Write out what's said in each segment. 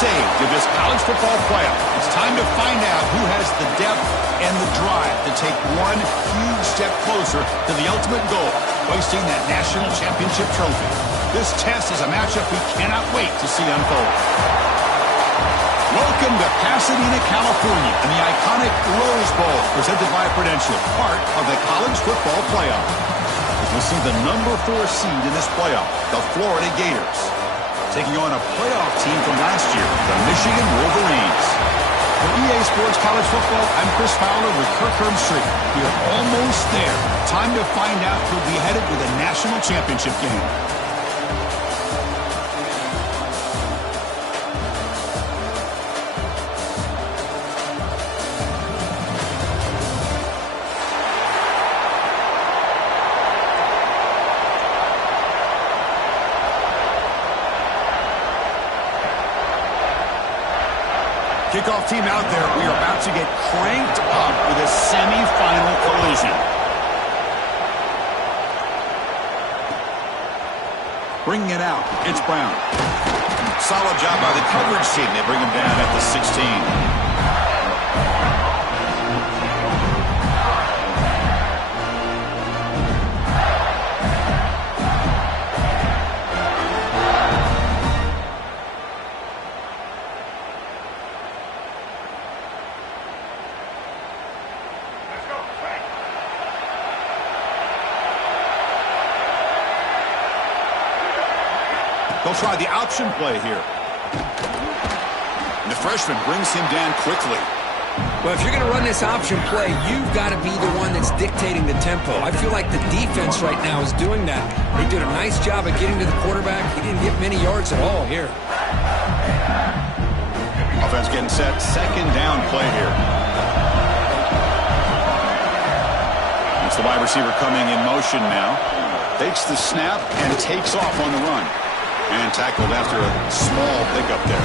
stage of this college football playoff. It's time to find out who has the depth and the drive to take one huge step closer to the ultimate goal, hoisting that national championship trophy. This test is a matchup we cannot wait to see unfold. Welcome to Pasadena, California, and the iconic Rose Bowl, presented by Prudential, part of the college football playoff. As we'll see the number 4 seed in this playoff, the Florida Gators, taking on a playoff team from last year, the Michigan Wolverines. For EA Sports College Football, I'm Chris Fowler with Kirk Herbstreit. We are almost there. Time to find out who'll be headed with a national championship game. Kickoff team out there. We are about to get cranked up with a semifinal collision. Bringing it out, it's Brown. Solid job by the coverage team. They bring him down at the 16. They'll try the option play here. And the freshman brings him down quickly. Well, if you're going to run this option play, you've got to be the one that's dictating the tempo. I feel like the defense right now is doing that. They did a nice job of getting to the quarterback. He didn't get many yards at all here. Offense getting set. Second down play here. It's the wide receiver coming in motion now. Takes the snap and takes off on the run. And tackled after a small pickup there.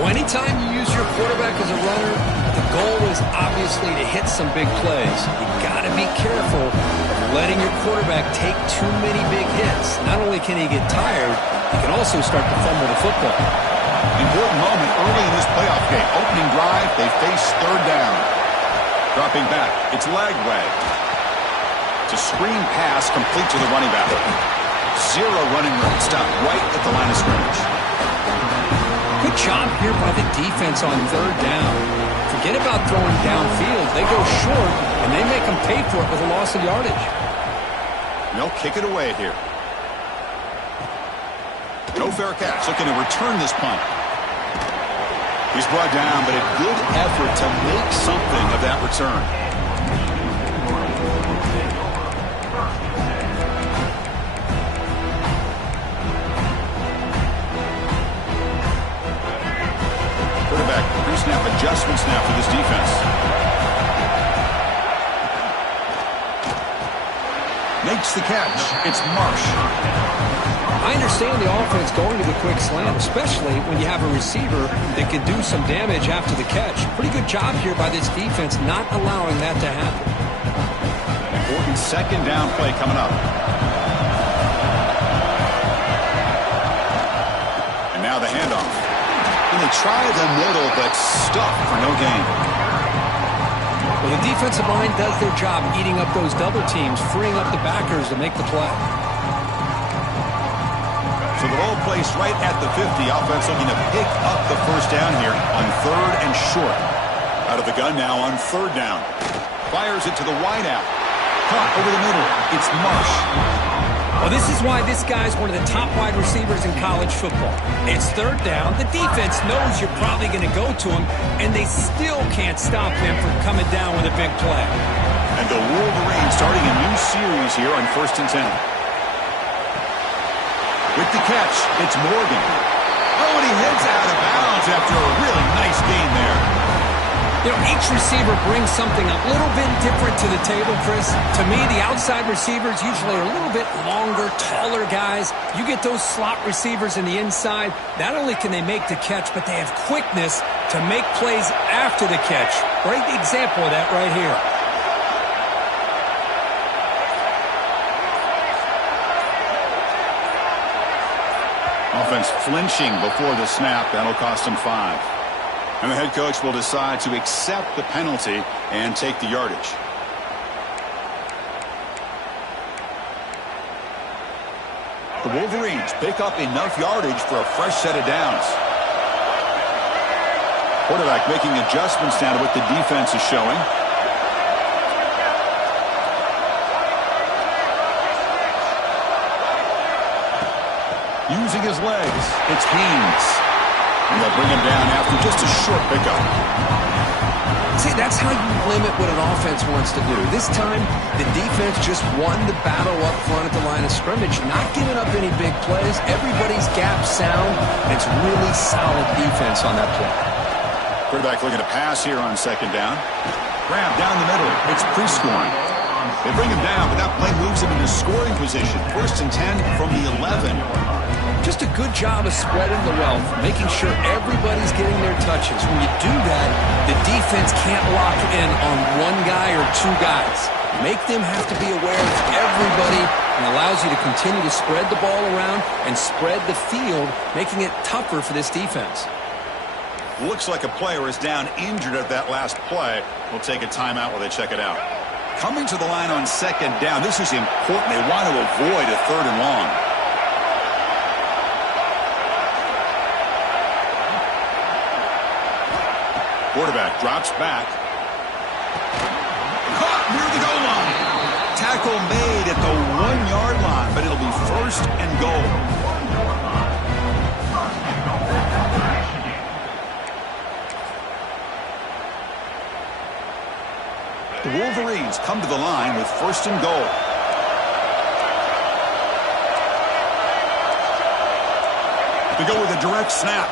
Well, anytime you use your quarterback as a runner, the goal is obviously to hit some big plays. You got to be careful of letting your quarterback take too many big hits. Not only can he get tired, he can also start to fumble the football. Important moment early in this playoff game. Opening drive, they face third down. Dropping back, it's leg way. It's a screen pass complete to the running back. Zero running room. Stop right at the line of scrimmage. Good job here by the defense on third down. Forget about throwing downfield. They go short, and they make them pay for it with a loss of yardage. They'll kick it away here. No fair catch. Looking to return this punt. He's brought down, but a good effort to make something of that return. Quarterback pre-snap adjustment snap for this defense. Makes the catch. It's Marsh. I understand the offense going to the quick slant, especially when you have a receiver that can do some damage after the catch. Pretty good job here by this defense not allowing that to happen. Important second down play coming up. And now the handoff. And they try the middle, but stuck for no gain. Well, the defensive line does their job eating up those double teams, freeing up the backers to make the play. So the ball placed right at the 50. Offense looking to pick up the first down here on third and short. Out of the gun now on third down. Fires it to the wideout. Caught over the middle. It's Marsh. Well, this is why this guy's one of the top wide receivers in college football. It's third down. The defense knows you're probably going to go to him, and they still can't stop him from coming down with a big play. And the Wolverines starting a new series here on 1st and 10. With the catch, it's Morgan. Oh, and he heads out of bounds after a really nice gain there. You know, each receiver brings something a little bit different to the table, Chris. To me, the outside receivers usually are a little bit longer, taller guys. You get those slot receivers in the inside, not only can they make the catch, but they have quickness to make plays after the catch. Great example of that right here. Offense flinching before the snap. That'll cost him 5. And the head coach will decide to accept the penalty and take the yardage. The Wolverines pick up enough yardage for a fresh set of downs. Quarterback making adjustments down to what the defense is showing. Using his legs, it's Haynes. And they'll bring him down after just a short pickup. See, that's how you limit what an offense wants to do. This time, the defense just won the battle up front at the line of scrimmage, not giving up any big plays. Everybody's gap sound, and it's really solid defense on that play. Quarterback looking to pass here on second down. Grab down the middle. It's pre-scoring. They bring him down, but that play moves him into scoring position. 1st and 10 from the 11. Just a good job of spreading the wealth, making sure everybody's getting their touches. When you do that, the defense can't lock in on one guy or two guys. Make them have to be aware of everybody and allows you to continue to spread the ball around and spread the field, making it tougher for this defense. Looks like a player is down injured at that last play. We'll take a timeout while they check it out. Coming to the line on second down, this is important. They want to avoid a 3rd and long. Quarterback drops back. Caught near the goal line. Tackle made at the 1-yard line, but it'll be 1st and goal. The Wolverines come to the line with 1st and goal. They go with a direct snap.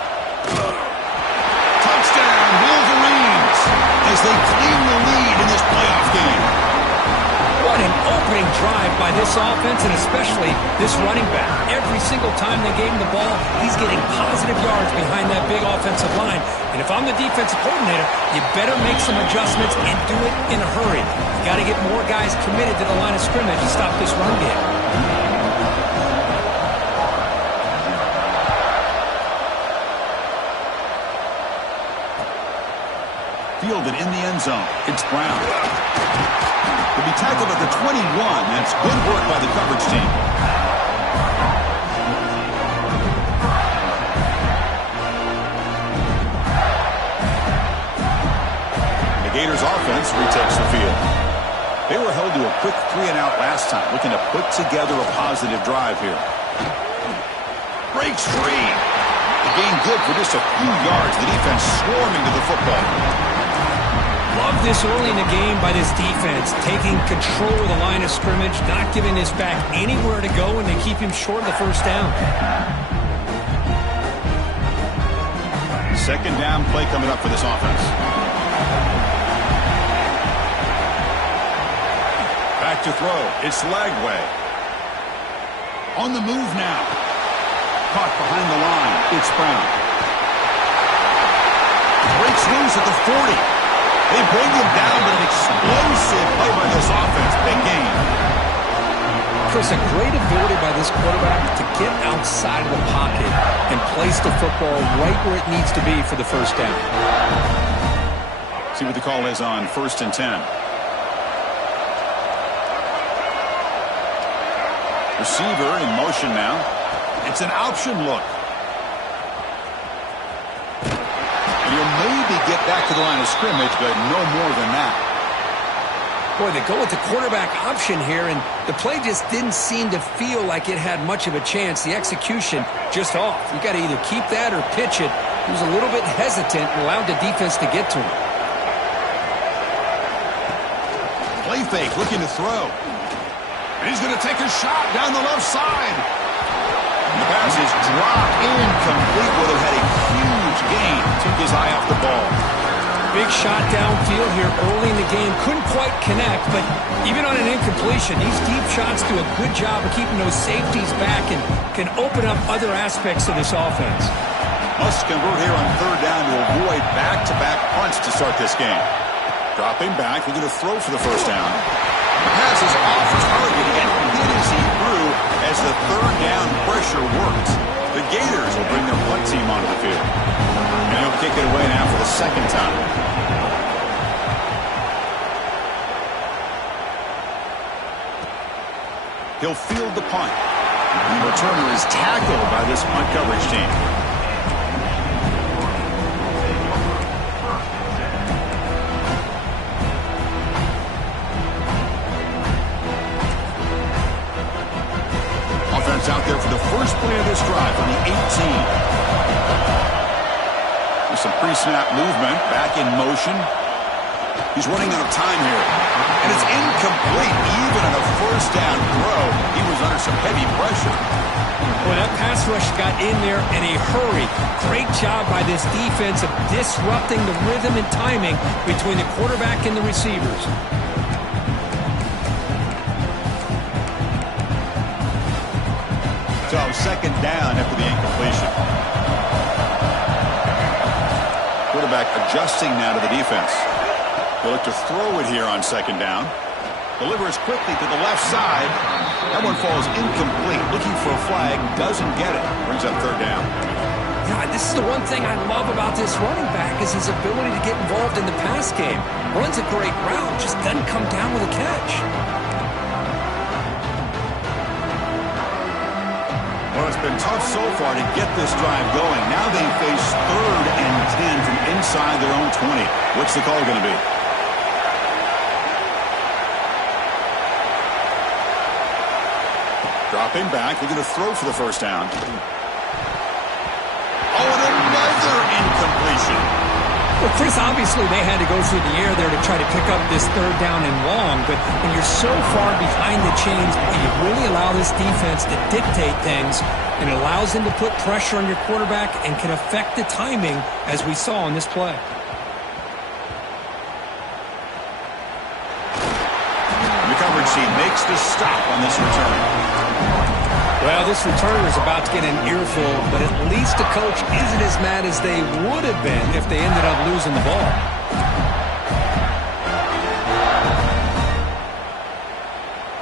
Touchdown, Wolverines, as they claim the lead in this playoff game. What an opening drive by this offense, and especially this running back. Every single time they gave him the ball, he's getting positive yards behind that big offensive line. And if I'm the defensive coordinator, you better make some adjustments and do it in a hurry. You got to get more guys committed to the line of scrimmage to stop this run game. Fielded in the end zone. It's Brown. He'll be tackled at the 21. That's good work by the coverage team. The Gators offense retakes the field. They were held to a quick 3-and-out last time, looking to put together a positive drive here. Breaks free. The gain good for just a few yards. The defense swarming to the football. Love this early in the game by this defense, taking control of the line of scrimmage, not giving this back anywhere to go, and they keep him short of the 1st down. Second down play coming up for this offense. Back to throw. It's Lagway. On the move now. Caught behind the line. It's Brown. Breaks loose at the 40. They bring him down, but an explosive play by this offense. Big game. Chris, a great ability by this quarterback to get outside of the pocket and place the football right where it needs to be for the 1st down. See what the call is on 1st and 10. Receiver in motion now. It's an option look. He'll maybe get back to the line of scrimmage, but no more than that. Boy, they go with the quarterback option here, and the play just didn't seem to feel like it had much of a chance. The execution just off. You got to either keep that or pitch it. He was a little bit hesitant and allowed the defense to get to him. Play fake, looking to throw. And he's going to take a shot down the left side. And the pass is dropped incomplete. Would have had a huge gain. Took his eye off the ball. Big shot downfield here early in the game. Couldn't quite connect, but even on an incompletion, these deep shots do a good job of keeping those safeties back and can open up other aspects of this offense. Must convert here on 3rd down to avoid back-to-back punts to start this game. Dropping back, looking to throw for the 1st down. The pass is off target and hit as he threw as the 3rd down pressure worked. The Gators will bring their punt team onto the field. And he'll kick it away now for the second time. He'll field the punt. The returner is tackled by this punt coverage team. Offense out there for the first play of this drive on the 18. There's some pre-snap movement, back in motion. He's running out of time here. And it's incomplete, even on a first down throw. He was under some heavy pressure. Well, that pass rush got in there in a hurry. Great job by this defense of disrupting the rhythm and timing between the quarterback and the receivers. So, second down after the incompletion. Quarterback adjusting now to the defense. He'll look to throw it here on second down. Delivers quickly to the left side. That one falls incomplete. Looking for a flag. Doesn't get it. Brings up third down. God, this is the one thing I love about this running back is his ability to get involved in the pass game. Runs a great route, just doesn't come down with a catch. Well, it's been tough so far to get this drive going. Now they face 3rd and 10 from inside their own 20. What's the call going to be? Dropping back, looking to throw for the first down. Oh, and another incompletion. Well, Chris, obviously they had to go through the air there to try to pick up this third down and long, but when you're so far behind the chains, you really allow this defense to dictate things, and it allows them to put pressure on your quarterback and can affect the timing, as we saw in this play. The coverage team makes the stop on this return. Well, this returner is about to get an earful, but at least the coach isn't as mad as they would have been if they ended up losing the ball.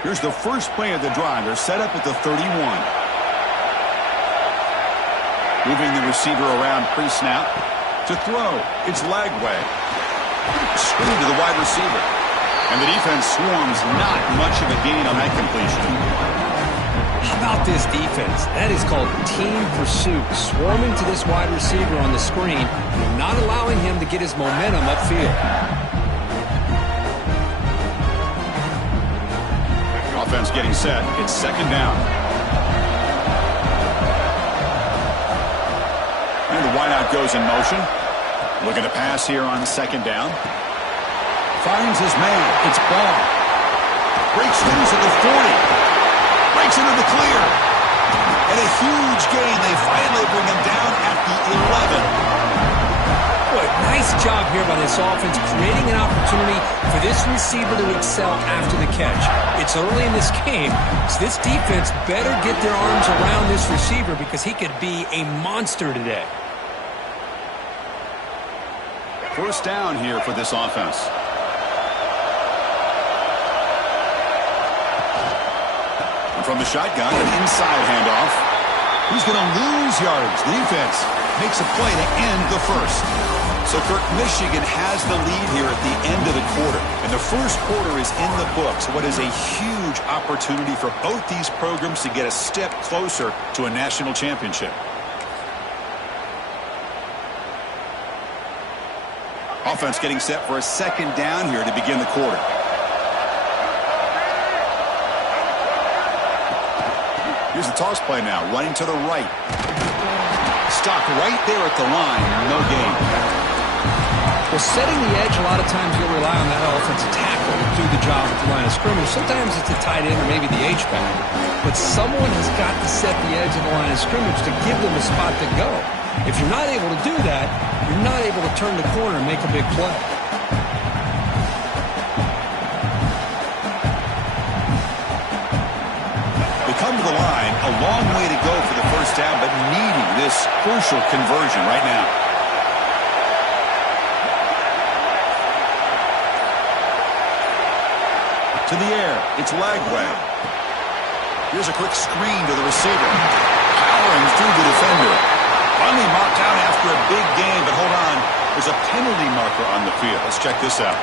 Here's the first play of the drive. They're set up at the 31. Moving the receiver around pre-snap. To throw, it's Lagway. Screen to the wide receiver. And the defense swarms, not much of a gain on that completion. How about this defense? That is called team pursuit. Swarming to this wide receiver on the screen and not allowing him to get his momentum upfield. Offense getting set. It's second down. And the wideout goes in motion. Looking to pass here on second down. Finds his man. It's Ball. Breaks loose at the 40. Breaks into the clear. And a huge gain. They finally bring him down at the 11. Boy, nice job here by this offense, creating an opportunity for this receiver to excel after the catch. It's early in this game, so this defense better get their arms around this receiver because he could be a monster today. First down here for this offense. From the shotgun, an inside handoff. He's going to lose yards. The defense makes a play to end the first. So, Kirk, Michigan has the lead here at the end of the quarter. And the first quarter is in the books. What is a huge opportunity for both these programs to get a step closer to a national championship. Offense getting set for a second down here to begin the quarter. Here's the toss play now, running to the right. Stopped right there at the line, no gain. Well, setting the edge, a lot of times you'll rely on that offensive tackle to do the job at the line of scrimmage. Sometimes it's a tight end or maybe the H-back. But someone has got to set the edge of the line of scrimmage to give them a spot to go. If you're not able to do that, you're not able to turn the corner and make a big play. Come to the line, a long way to go for the first down, but needing this crucial conversion right now. To the air, it's Lagway. Here's a quick screen to the receiver. powering through the defender. Finally marked out after a big gain, but hold on. There's a penalty marker on the field. Let's check this out.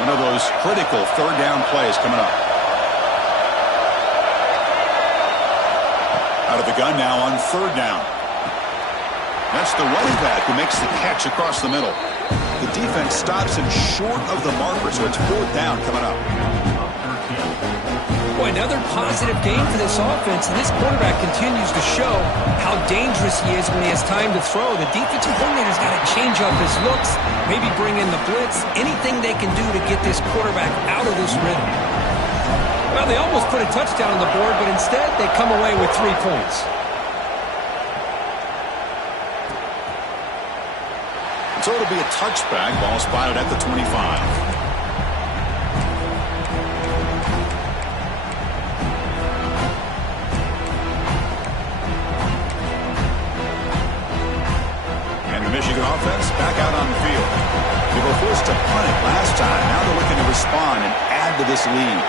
One of those critical third down plays coming up. Out of the gun now on third down. That's the running back who makes the catch across the middle. The defense stops him short of the marker, so it's fourth down coming up. Boy, another positive game for this offense, and this quarterback continues to show how dangerous he is when he has time to throw. The defensive coordinator's got to change up his looks, maybe bring in the blitz, anything they can do to get this quarterback out of this rhythm. Well, they almost put a touchdown on the board, but instead they come away with 3 points. So it'll be a touchback. Ball spotted at the 25. Michigan offense back out on the field. They were forced to punt it last time. Now they're looking to respond and add to this lead.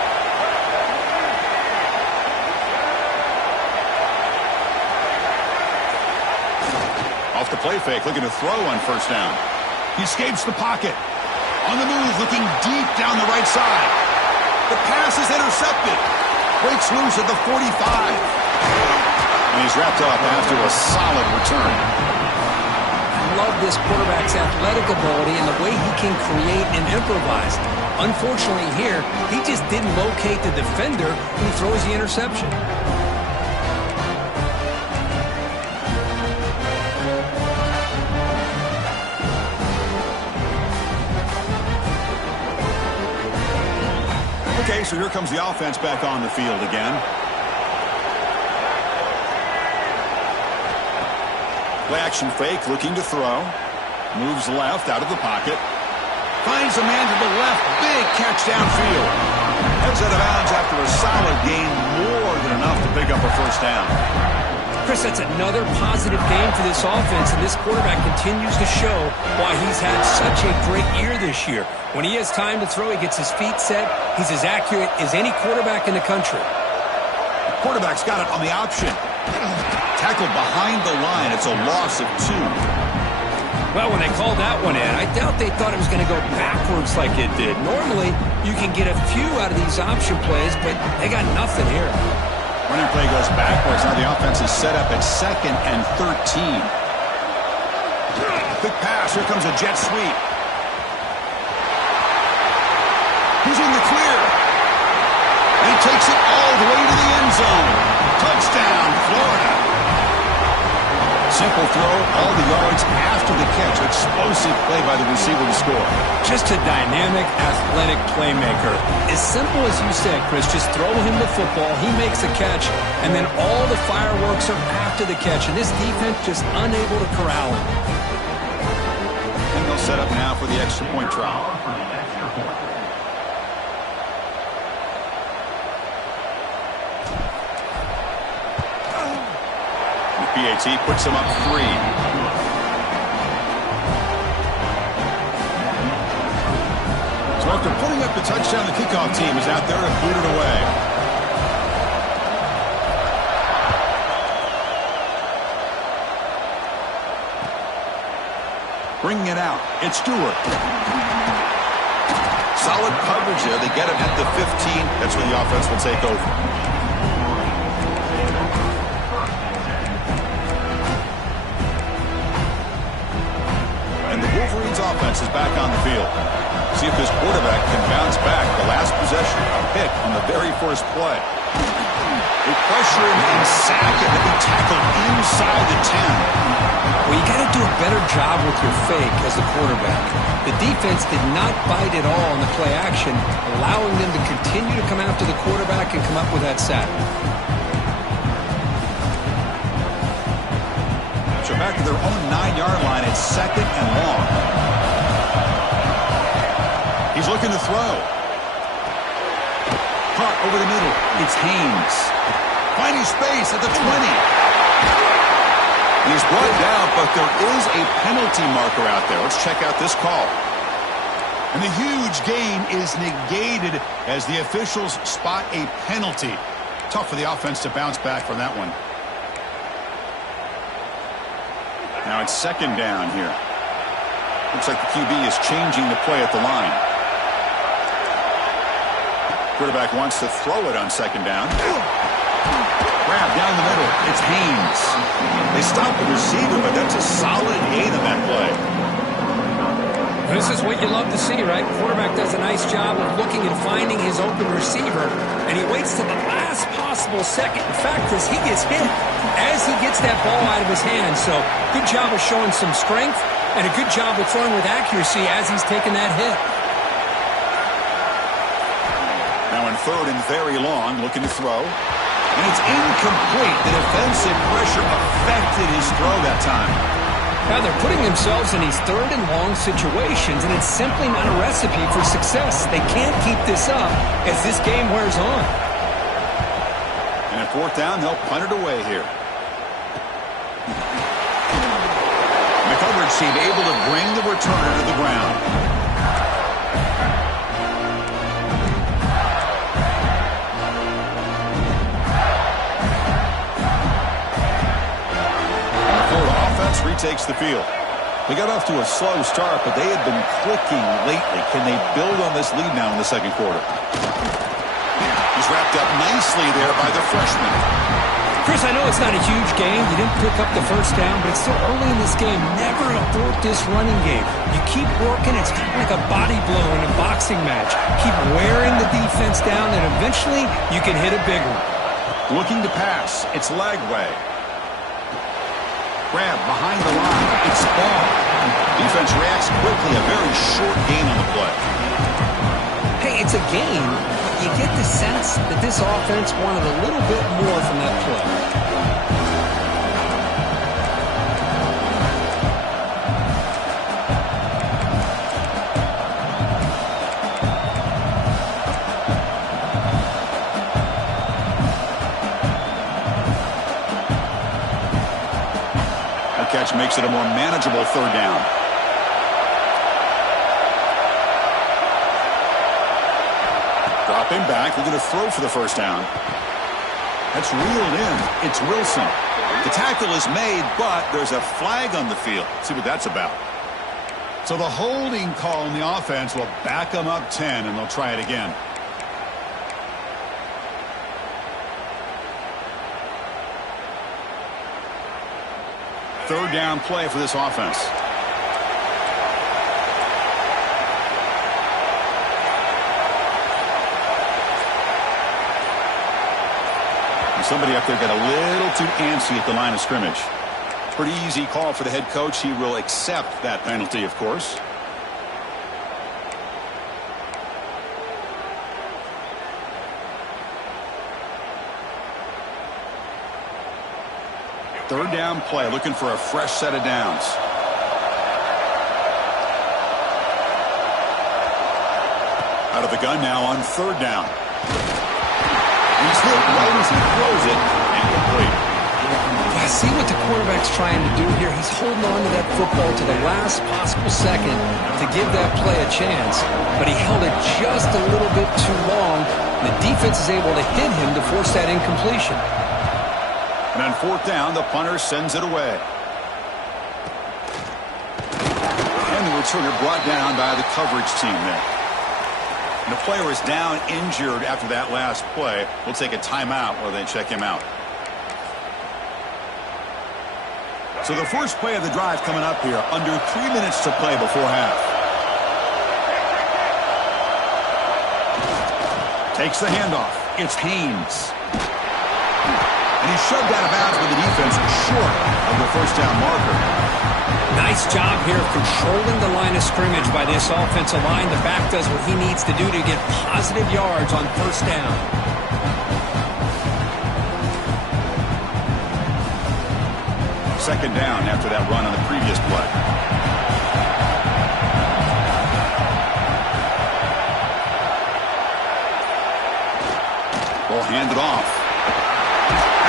Off the play fake, looking to throw on first down. He escapes the pocket. On the move, looking deep down the right side. The pass is intercepted. Breaks loose at the 45. And he's wrapped up after a solid return. Love this quarterback's athletic ability and the way he can create and improvise. Unfortunately here, he just didn't locate the defender when he throws the interception. Okay, so here comes the offense back on the field again. Play action fake, looking to throw. Moves left out of the pocket. Finds a man to the left. Big catch downfield. Heads out of bounds after a solid gain. More than enough to pick up a first down. Chris, that's another positive game for this offense, and this quarterback continues to show why he's had such a great year this year. When he has time to throw, he gets his feet set. He's as accurate as any quarterback in the country. The quarterback's got it on the option. Tackled behind the line. It's a loss of 2. Well, when they called that one in, I doubt they thought it was going to go backwards like it did. Normally, you can get a few out of these option plays, but they got nothing here. Running play goes backwards. Now the offense is set up at 2nd and 13. Quick pass. Here comes a jet sweep. He's in the clear. And he takes it all the way to the end zone. Touchdown, Florida. Simple throw, all the yards after the catch. Explosive play by the receiver to score. Just a dynamic, athletic playmaker. As simple as you said, Chris, just throw him the football, he makes a catch, and then all the fireworks are after the catch. And this defense just unable to corral him. And they'll set up now for the extra point try. PAT puts him up 3. So after putting up the touchdown, the kickoff team is out there and boot it away. Bringing it out, it's Stewart. Solid coverage there. They get him at the 15. That's where the offense will take over. Wolverines offense is back on the field. See if this quarterback can bounce back. The last possession, a pick on the very first play. They pressure him and sack it. They'll be tackled inside the 10. Well, you got to do a better job with your fake as a quarterback. The defense did not bite at all on the play action, allowing them to continue to come after the quarterback and come up with that sack. So back to their own 9-yard line. It's 2nd and long. He's looking to throw. Caught over the middle. It's Haynes. Finding space at the 20. He's brought down, but there is a penalty marker out there. Let's check out this call. And the huge gain is negated as the officials spot a penalty. Tough for the offense to bounce back from that one. Now it's second down here. Looks like the QB is changing the play at the line. Quarterback wants to throw it on second down. Grab down the middle. It's Haynes. They stop the receiver, but that's a solid gain on that play. This is what you love to see, right? Quarterback does a nice job of looking and finding his open receiver, and he waits till the last possible second. In fact, as he gets hit, as he gets that ball out of his hand. So good job of showing some strength and a good job of throwing with accuracy as he's taking that hit. Now in third and very long, looking to throw. And it's incomplete. The defensive pressure affected his throw that time. Now they're putting themselves in these third and long situations, and it's simply not a recipe for success. They can't keep this up as this game wears on. And at fourth down, they'll punt it away here. The coverage team able to bring the returner to the ground. Retakes the field. They got off to a slow start, but they had been clicking lately. Can they build on this lead now in the second quarter? He's wrapped up nicely there by the freshman. Chris, I know it's not a huge game. You didn't pick up the first down, but it's still early in this game. Never abort this running game. You keep working. It's kind of like a body blow in a boxing match. Keep wearing the defense down, and eventually you can hit a big one. Looking to pass. It's Lagway. Grab behind the line. It's ball. Defense reacts quickly. A very short gain on the play. Hey, it's a gain. You get the sense that this offense wanted a little bit more from that play. Catch makes it a more manageable third down. Dropping back, looking to throw for the first down. That's reeled in. It's Wilson. The tackle is made, but there's a flag on the field. Let's see what that's about. So the holding call in the offense will back them up 10, and they'll try it again. Third down play for this offense. And somebody up there got a little too antsy at the line of scrimmage. Pretty easy call for the head coach. He will accept that penalty, of course. Third down play, looking for a fresh set of downs. Out of the gun now on third down. He's hit right as he throws it, incomplete. I see what the quarterback's trying to do here. He's holding on to that football to the last possible second to give that play a chance, but he held it just a little bit too long. The defense is able to hit him to force that incompletion. And on fourth down, the punter sends it away. And the returner brought down by the coverage team there. And the player is down injured after that last play. We'll take a timeout while they check him out. So the first play of the drive coming up here. Under 3 minutes to play before half. Takes the handoff. It's Haynes. And he's shoved out of bounds with the defense short of the first down marker. Nice job here controlling the line of scrimmage by this offensive line. The back does what he needs to do to get positive yards on first down. Second down after that run on the previous play. Ball handed off.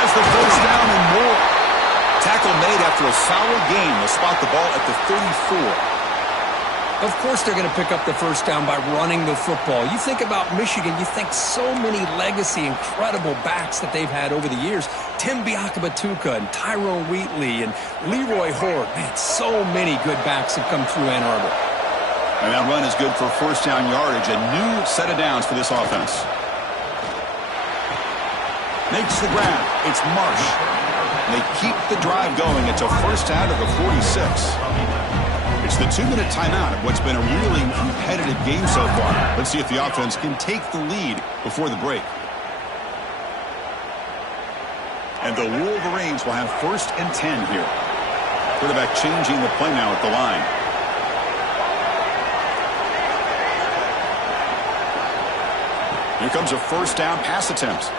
Has the first down and more. Tackle made after a solid gain. They'll spot the ball at the 34. Of course they're going to pick up the first down by running the football. You think about Michigan, you think so many legacy, incredible backs that they've had over the years. Tim Biakabatuka and Tyrone Wheatley and Leroy Horde. Man, so many good backs have come through Ann Arbor. And that run is good for first down yardage. A new set of downs for this offense. Makes the grab. It's Marsh. They keep the drive going. It's a first down to the 46. It's the 2-minute timeout of what's been a really competitive game so far. Let's see if the offense can take the lead before the break. And the Wolverines will have 1st and 10 here. Quarterback changing the play now at the line. Here comes a first down pass attempt.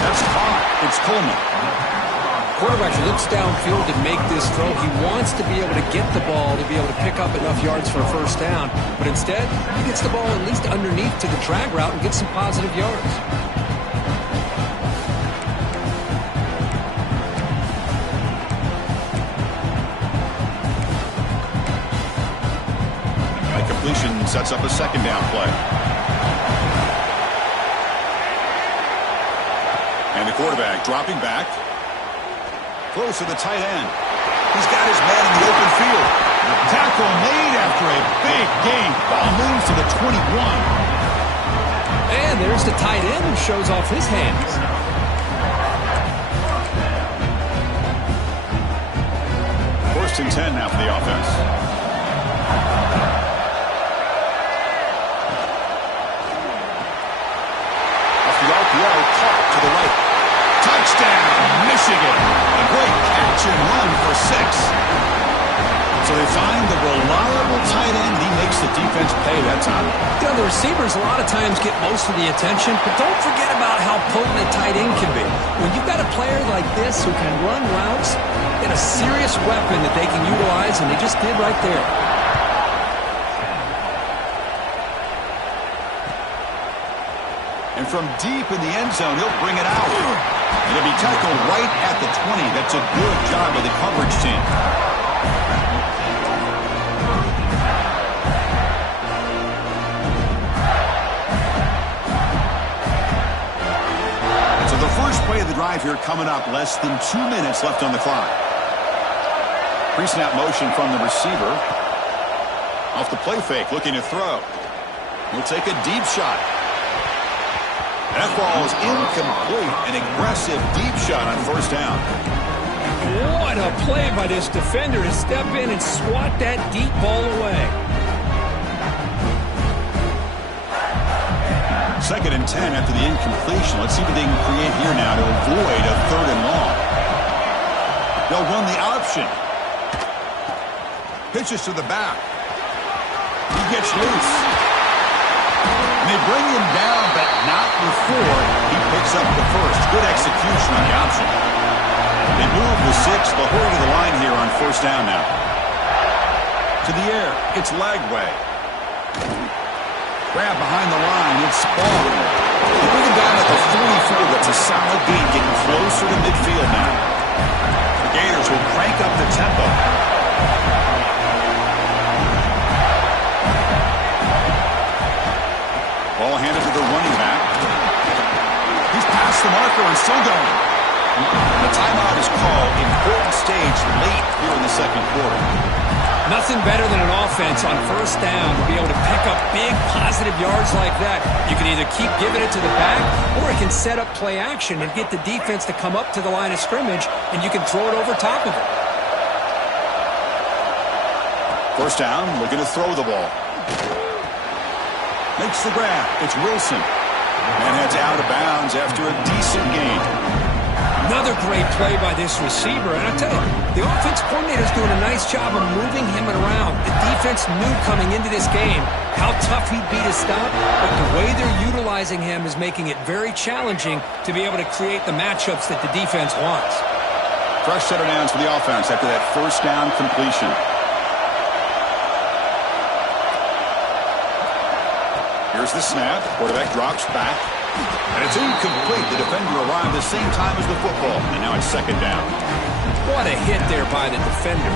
That's caught. It's Coleman. Quarterback looks downfield to make this throw. He wants to be able to get the ball to be able to pick up enough yards for a first down. But instead, he gets the ball at least underneath to the drag route and gets some positive yards. That completion sets up a second down play. And the quarterback dropping back. Close to the tight end. He's got his man in the open field. Tackle made after a big gain. Ball moves to the 21. And there's the tight end who shows off his hands. First and 10 now for the offense. Off the RPO, caught to the right. Touchdown, Michigan. A great catch and run for 6. So they find the reliable tight end. He makes the defense pay that time. You know, the receivers a lot of times get most of the attention, but don't forget about how potent a tight end can be. When you've got a player like this who can run routes, get a serious weapon that they can utilize, and they just did right there. And from deep in the end zone, he'll bring it out. And he'll be tackled right at the 20. That's a good job of the coverage team. So the first play of the drive here coming up. Less than 2 minutes left on the clock. Pre-snap motion from the receiver. Off the play fake, looking to throw. He'll take a deep shot. That ball is incomplete. An aggressive deep shot on first down. What a play by this defender to step in and swat that deep ball away. 2nd and 10 after the incompletion. Let's see what they can create here now to avoid a 3rd and long. They'll run the option. Pitches to the back. He gets loose. And they bring him down, but not before he picks up the first. Good execution on the option. They move the 6. They'll hurry to the line here on first down now. To the air. It's Lagway. Grab behind the line. It's Spawn. They bring him down at the 44. That's a solid gain, getting closer to midfield now. The Gators will crank up the tempo. Ball handed to the running back. He's past the marker and still going. The timeout is called. Important stage late here in the 2nd quarter. Nothing better than an offense on first down to be able to pick up big positive yards like that. You can either keep giving it to the back, or it can set up play action and get the defense to come up to the line of scrimmage, and you can throw it over top of it. First down, looking to throw the ball. Makes the grab. It's Wilson. And heads out of bounds after a decent gain. Another great play by this receiver. And I tell you, the offense coordinator is doing a nice job of moving him around. The defense knew coming into this game how tough he'd be to stop, but the way they're utilizing him is making it very challenging to be able to create the matchups that the defense wants. Fresh set of downs for the offense after that first down completion. Here's the snap. Quarterback drops back. And it's incomplete. The defender arrived the same time as the football. And now it's 2nd down. What a hit there by the defender.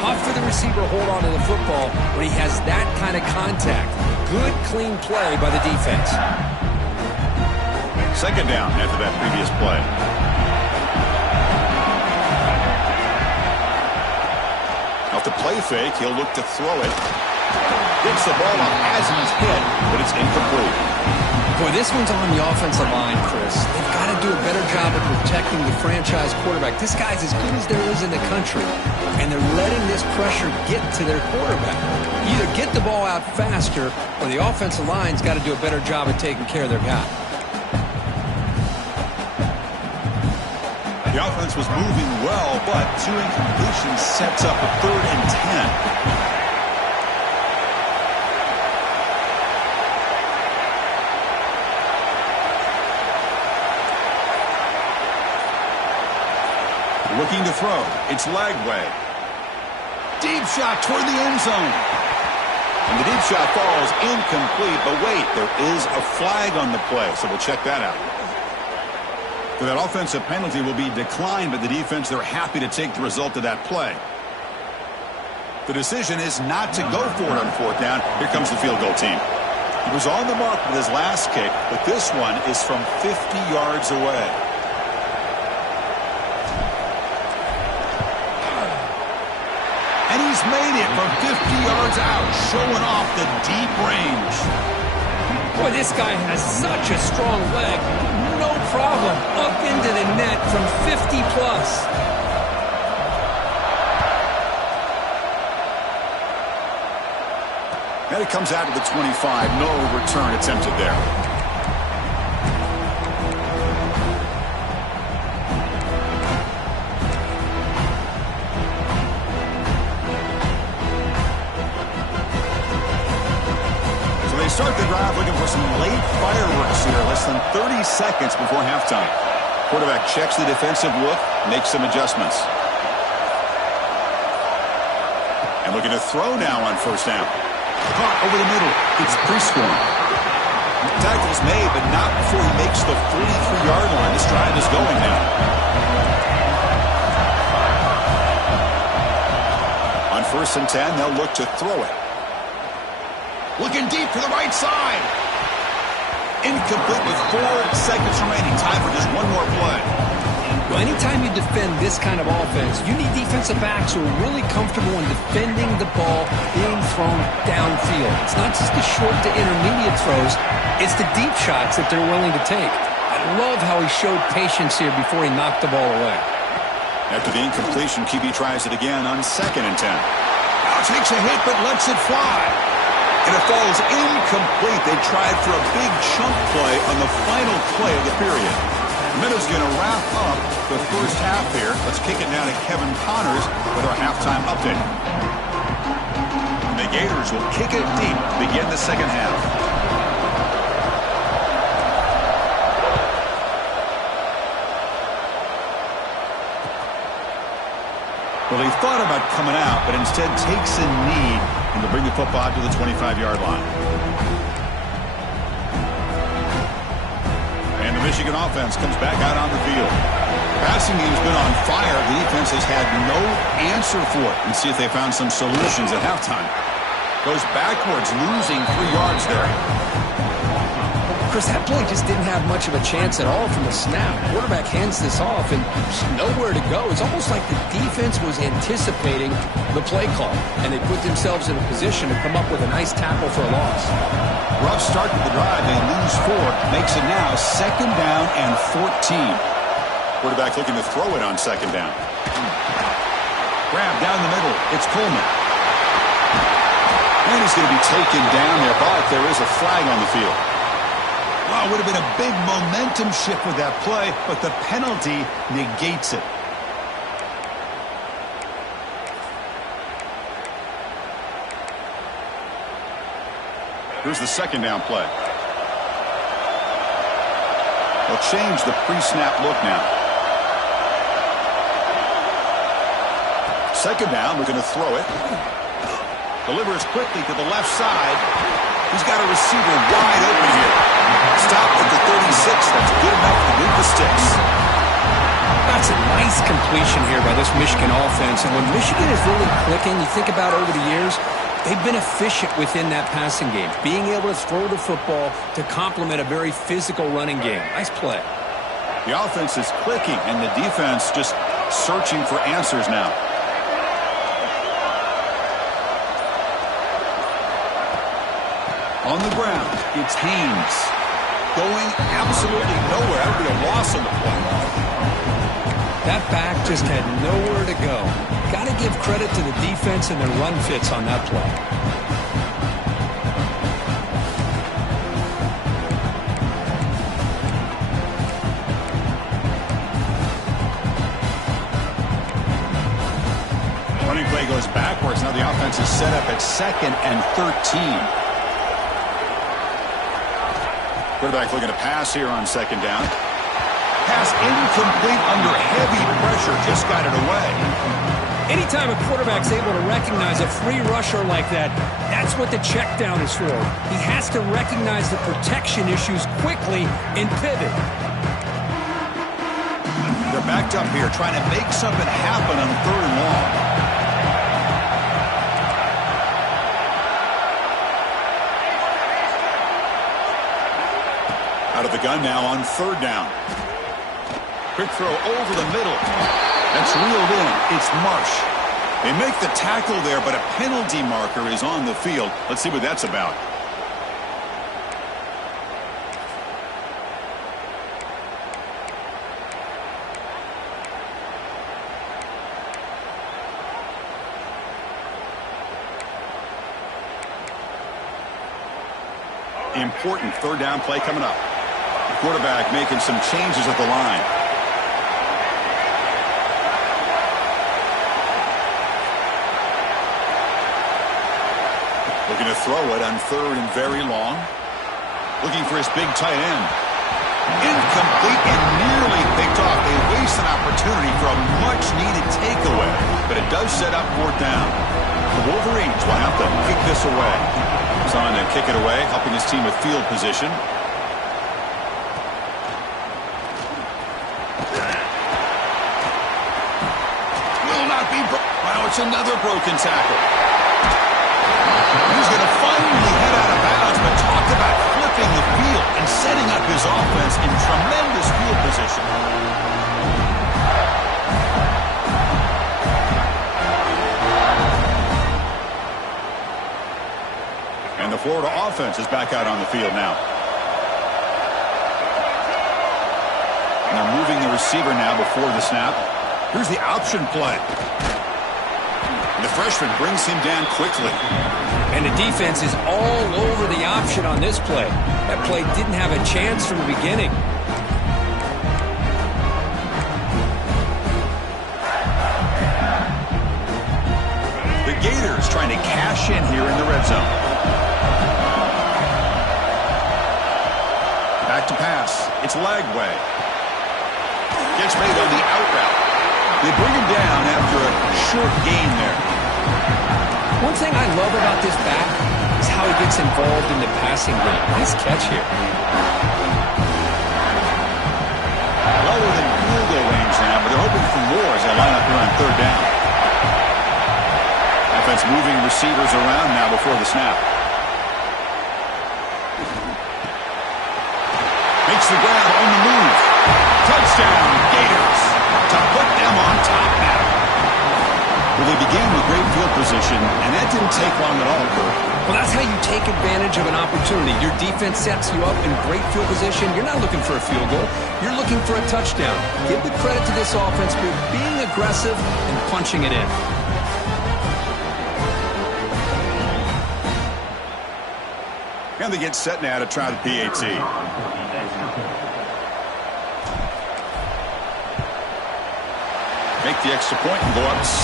tough for the receiver to hold on to the football when he has that kind of contact. Good, clean play by the defense. Second down after that previous play. Off the play fake, he'll look to throw it. Gets the ball up as he's hit, but it's incomplete. Boy, this one's on the offensive line, Chris. They've got to do a better job of protecting the franchise quarterback. This guy's as good as there is in the country, and they're letting this pressure get to their quarterback. Either get the ball out faster, or the offensive line's got to do a better job of taking care of their guy. The offense was moving well, but 2 incompletions sets up a 3rd and 10. Looking to throw. It's Lagway. Deep shot toward the end zone. And the deep shot falls incomplete, but wait, there is a flag on the play, so we'll check that out. So that offensive penalty will be declined by the defense. They're happy to take the result of that play. The decision is not to go for it on 4th down. Here comes the field goal team. He was on the mark with his last kick, but this one is from 50 yards away. And he's made it from 50 yards out, showing off the deep range. Boy, this guy has such a strong leg. No problem. Up into the net from 50 plus. And it comes out to the 25. No return attempted there. Start the drive looking for some late fireworks here. Less than 30 seconds before halftime. Quarterback checks the defensive look, makes some adjustments. And looking to throw now on 1st down. Caught over the middle. It's pre-scoring. Tackle's made, but not before he makes the 43-yard line. This drive is going now. On 1st and 10, they'll look to throw it. Looking deep to the right side. Incomplete with 4 seconds remaining. Time for just one more play. Well, anytime you defend this kind of offense, you need defensive backs who are really comfortable in defending the ball being thrown downfield. It's not just the short to intermediate throws. It's the deep shots that they're willing to take. I love how he showed patience here before he knocked the ball away. After the incompletion, QB tries it again on 2nd and 10. Now takes a hit but lets it fly. And it falls incomplete. They tried for a big chunk play on the final play of the period. Minutes going to wrap up the first half here. Let's kick it now to Kevin Connors with our halftime update. And the Gators will kick it deep to begin the second half. Well, he thought about coming out, but instead takes a knee and to bring the football out to the 25-yard line. And the Michigan offense comes back out on the field. Passing game's been on fire. The defense has had no answer for it. And see if they found some solutions at halftime. Goes backwards, losing 3 yards there. Chris, that play just didn't have much of a chance at all from the snap. Quarterback hands this off and there's nowhere to go. It's almost like the defense was anticipating the play call, and they put themselves in a position to come up with a nice tackle for a loss. Rough start to the drive. They lose 4. Makes it now 2nd down and 14. Quarterback looking to throw it on 2nd down. Grab down the middle. It's Coleman. And he's going to be taken down there, but there is a flag on the field. Well, it would have been a big momentum shift with that play, but the penalty negates it. Here's the 2nd down play. They'll change the pre-snap look now. 2nd down, we're going to throw it. Delivers quickly to the left side. He's got a receiver wide open here. Stopped at the 36. That's good enough to move the sticks. That's a nice Nice completion here by this Michigan offense. And when Michigan is really clicking, you think about over the years, they've been efficient within that passing game, being able to throw the football to complement a very physical running game. Nice play. The offense is clicking, and the defense just searching for answers now. On the ground, it's Haynes. Going absolutely nowhere. That would be a loss on the play. That back just had nowhere to go. Got to give credit to the defense and their run fits on that play. Running play goes backwards. Now the offense is set up at 2nd and 13. Quarterback looking to pass here on 2nd down. Pass incomplete under heavy pressure. Just got it away. Anytime a quarterback's able to recognize a free rusher like that, that's what the check down is for. He has to recognize the protection issues quickly and pivot. They're backed up here trying to make something happen on 3rd and long. Out of the gun now on 3rd down. Quick throw over the middle. That's reeled in. It's Marsh. They make the tackle there, but a penalty marker is on the field. Let's see what that's about. Important 3rd down play coming up. Quarterback making some changes at the line. Looking to throw it on 3rd and very long. Looking for his big tight end. Incomplete and nearly picked off. They waste an opportunity for a much-needed takeaway, but it does set up 4th down. The Wolverines will have to kick this away. He's on to kick it away, helping his team with field position. Wow, it's another broken tackle. He's going to finally head out of bounds, but talk about flipping the field and setting up his offense in tremendous field position. And the Florida offense is back out on the field now. And they're moving the receiver now before the snap. Here's the option play. The freshman brings him down quickly. And the defense is all over the option on this play. That play didn't have a chance from the beginning. The Gators trying to cash in here in the red zone. Back to pass. It's Lagway. Gets made on the out route. They bring him down after a short gain there. One thing I love about this back is how he gets involved in the passing game. Nice catch here. Well within field goal range now, but they're hoping for more as they line up here on 3rd down. Offense moving receivers around now before the snap. Makes the grab on the move. Touchdown, Gators. To put them on top now. Well, they began with great field position, and that didn't take long at all, Kurt. Well, that's how you take advantage of an opportunity. Your defense sets you up in great field position. You're not looking for a field goal. You're looking for a touchdown. Give the credit to this offense for being aggressive and punching it in. And they get set now to try the PAT. Make the extra point and go up 6.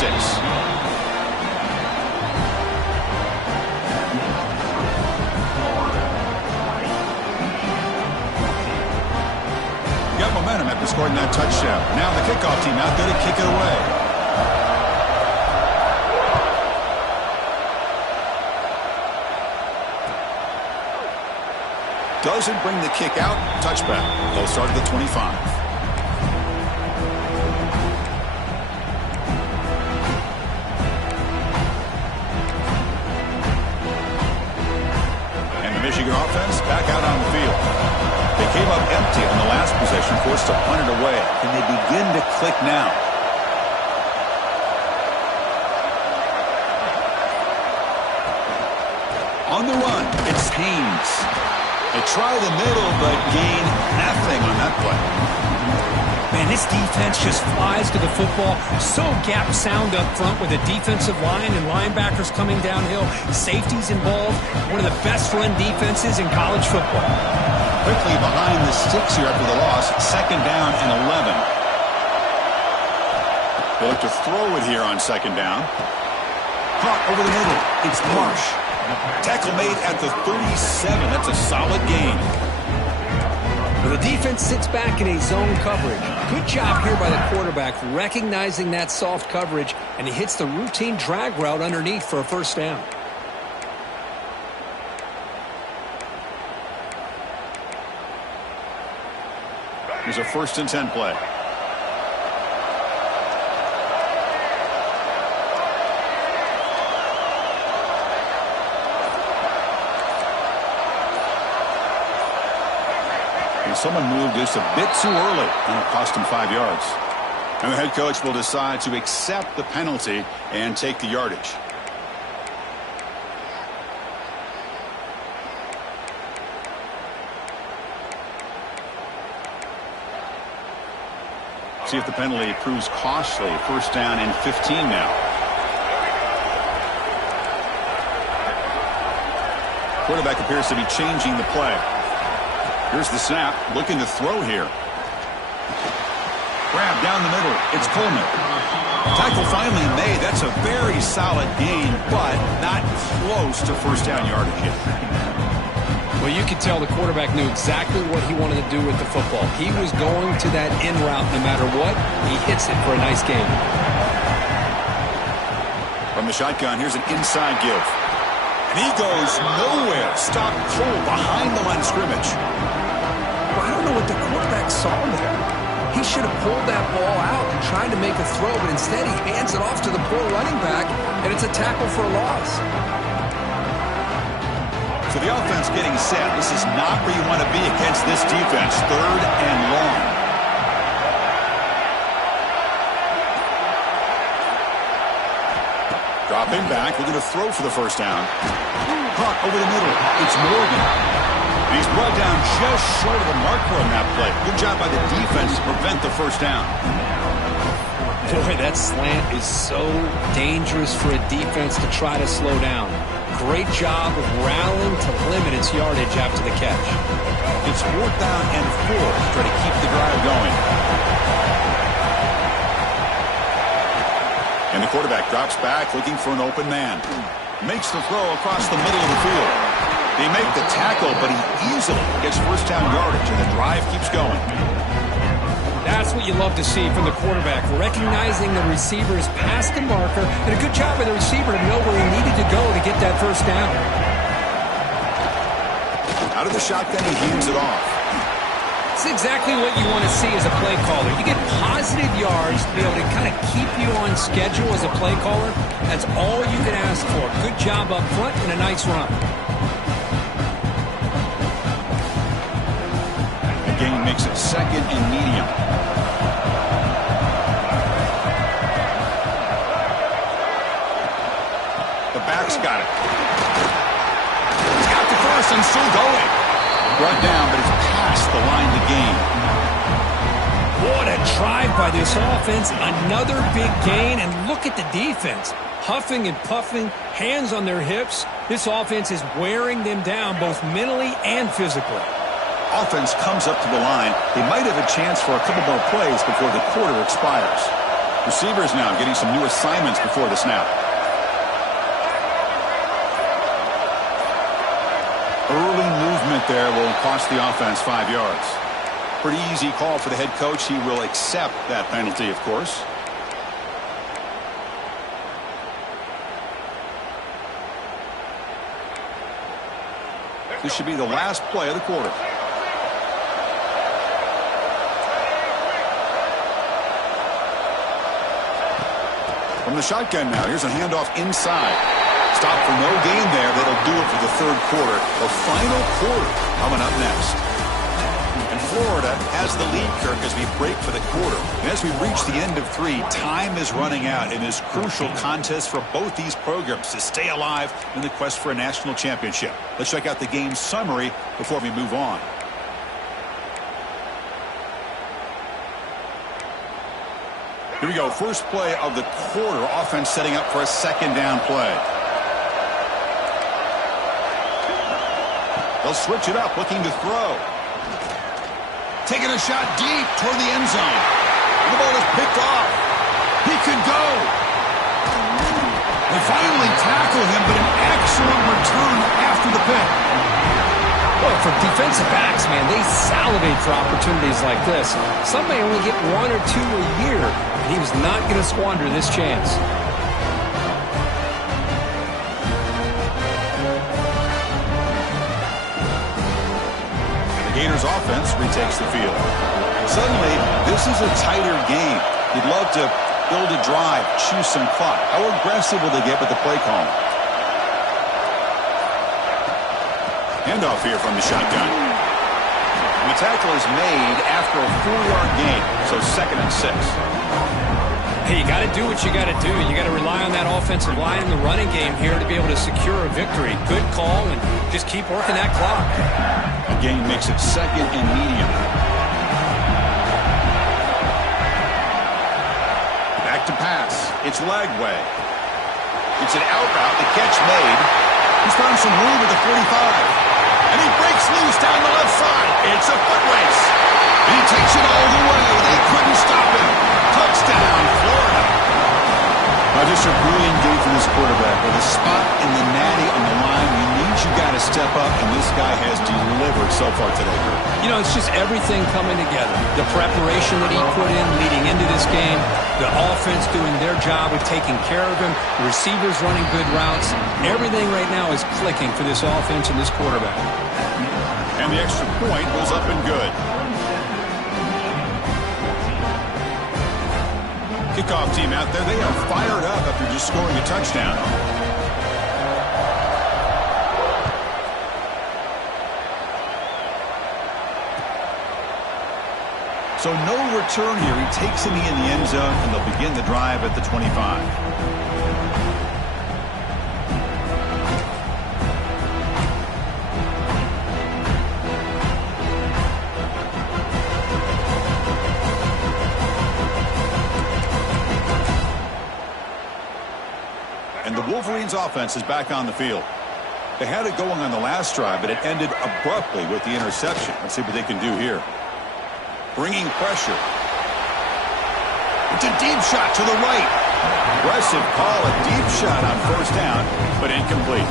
Got momentum after scoring that touchdown. Now the kickoff team out there to kick it away. Doesn't bring the kick out. Touchback. They'll start at the 25. way. Can they begin to click now? On the run, it's Haynes. They try the middle, but gain nothing on that play. Man, this defense just flies to the football. So gap sound up front with a defensive line and linebackers coming downhill. Safeties involved. One of the best run defenses in college football. Quickly behind the sticks here after the loss. 2nd down and 11. They look to throw it here on 2nd down. Caught over the middle. It's Marsh. Tackle made at the 37. That's a solid gain. Well, the defense sits back in a zone coverage. Good job here by the quarterback recognizing that soft coverage, and he hits the routine drag route underneath for a 1st down. Here's a 1st and 10 play. Someone moved just a bit too early, and it cost him 5 yards. And the head coach will decide to accept the penalty and take the yardage. See if the penalty proves costly. 1st down and 15 now. Quarterback appears to be changing the play. Here's the snap, looking to throw here. Grab down the middle. It's Coleman. Tackle finally made. That's a very solid gain, but not close to 1st down yardage yet. Well, you could tell the quarterback knew exactly what he wanted to do with the football. He was going to that in route no matter what. He hits it for a nice gain. From the shotgun, here's an inside give. And he goes nowhere. Stopped cold behind the line of scrimmage. Well, I don't know what the quarterback saw there. He should have pulled that ball out and tried to make a throw, but instead he hands it off to the poor running back, and it's a tackle for a loss. So the offense getting set. This is not where you want to be against this defense. 3rd and long. Dropping back, looking to throw for the 1st down. Caught over the middle. It's Morgan. He's brought down just short of the marker on that play. Good job by the defense to prevent the 1st down. Boy, that slant is so dangerous for a defense to try to slow down. Great job of rallying to limit its yardage after the catch. It's 4th down and 4 to try to keep the drive going. And the quarterback drops back looking for an open man. Makes the throw across the middle of the field. They make the tackle, but he easily gets 1st down yardage, and the drive keeps going. That's what you love to see from the quarterback, recognizing the receiver's past the marker, and a good job by the receiver to know where he needed to go to get that 1st down. Out of the shotgun, he hands it off. It's exactly what you want to see as a play caller. You get positive yards to be able to kind of keep you on schedule as a play caller. That's all you can ask for. Good job up front and a nice run. The gain makes it 2nd and medium. The back's got it. He's got the first and still going. Brought down, but it's past the line to gain. What a drive by this offense. Another big gain, and look at the defense. Huffing and puffing, hands on their hips. This offense is wearing them down both mentally and physically. Offense comes up to the line. They might have a chance for a couple more plays before the quarter expires. Receivers now getting some new assignments before the snap. Early movement there will cost the offense 5 yards. Pretty easy call for the head coach. He will accept that penalty, of course. This should be the last play of the quarter. From the shotgun now, here's a handoff inside. Stop for no gain there. That'll do it for the 3rd quarter. The final quarter coming up next. And Florida has the lead, Kirk, as we break for the quarter. And as we reach the end of 3, time is running out in this crucial contest for both these programs to stay alive in the quest for a national championship. Let's check out the game summary before we move on. Here we go. First play of the quarter. Offense setting up for a second down play. They'll switch it up, looking to throw. Taking a shot deep toward the end zone. The ball is picked off. He could go. They finally tackle him, but an excellent return after the pick. Well, for defensive backs, man, they salivate for opportunities like this. Some may only get 1 or 2 a year, and he was not going to squander this chance. Gators offense retakes the field. Suddenly, this is a tighter game. You'd love to build a drive, choose some clock. How aggressive will they get with the play call? Handoff here from the shotgun. And the tackle is made after a 4-yard gain, so 2nd and 6. Hey, you got to do what you got to do. You got to rely on that offensive line in the running game here to be able to secure a victory. Good call, and just keep working that clock. A gain makes it 2nd and medium. Back to pass. It's Lagway. It's an out route. The catch made. He's found some room at the 45. And he breaks loose down the left side. It's a foot race. And he takes it all the way. They couldn't stop him. Touchdown, Florida. Just a brilliant game for this quarterback. With a spot in the natty on the line, you got to step up, and this guy has delivered so far today, Kurt. You know, it's just everything coming together. The preparation that he put in leading into this game, the offense doing their job of taking care of him, the receivers running good routes. Everything right now is clicking for this offense and this quarterback. And the extra point was up and good. Kickoff team out there, they are fired up after just scoring a touchdown. So no return here. He takes it in the end zone, and they'll begin the drive at the 25. And the Wolverines' offense is back on the field. They had it going on the last drive, but it ended abruptly with the interception. Let's see what they can do here. Bringing pressure. It's a deep shot to the right. Aggressive call, a deep shot on 1st down, but incomplete.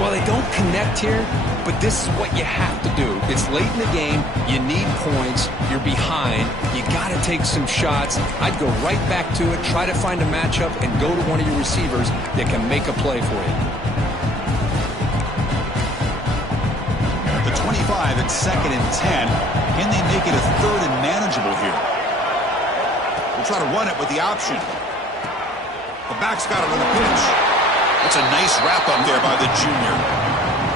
Well, they don't connect here, but this is what you have to do. It's late in the game. You need points. You're behind. You got to take some shots. I'd go right back to it, try to find a matchup, and go to one of your receivers that can make a play for you. At the 25, it's 2nd and 10. Can they make it a 3rd and manageable here? We'll try to run it with the option. The back's got it on the pitch. That's a nice wrap-up there by the junior.